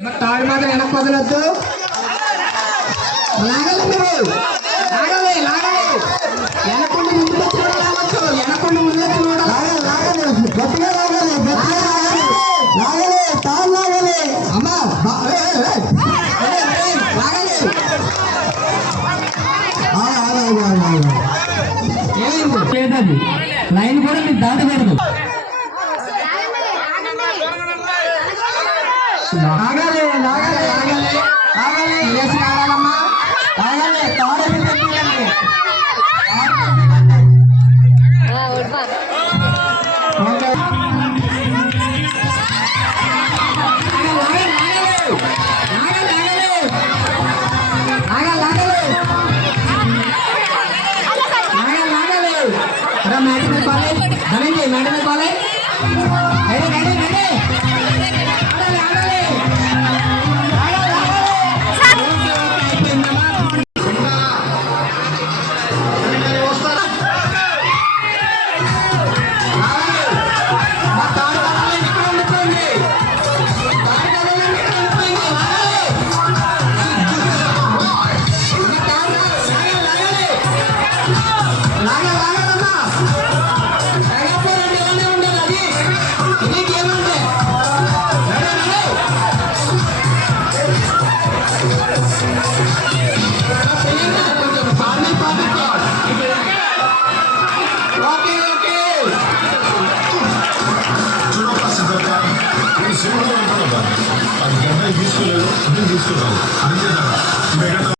తాడు మాత్రం వెనక్కి వదలొద్దు. లాగాలి మీరు, లాగాలి లాగాలి. వెనకుండా ముందుకు చూడాలవచ్చు, వెనకుండా ముందుకు చూడాలి. లాగాలి గట్టిగా లాగాలి, గట్టిగా లాగాలి, లాగాలి తాడు లాగాలి. అమ్మా లాగాలి. ఏమైంది? లైన్ కూడా మీరు దాటకూడదు. లాగాలి లాగాలి లాగాలి లాగాలి. వేసి లాగాలమ్మా, లాగాలి. తాడు లాగాలి मैडम में कॉलेज धनंजय मैडम में कॉलेज रेडी रेडी रेडी తీసుకున్నాను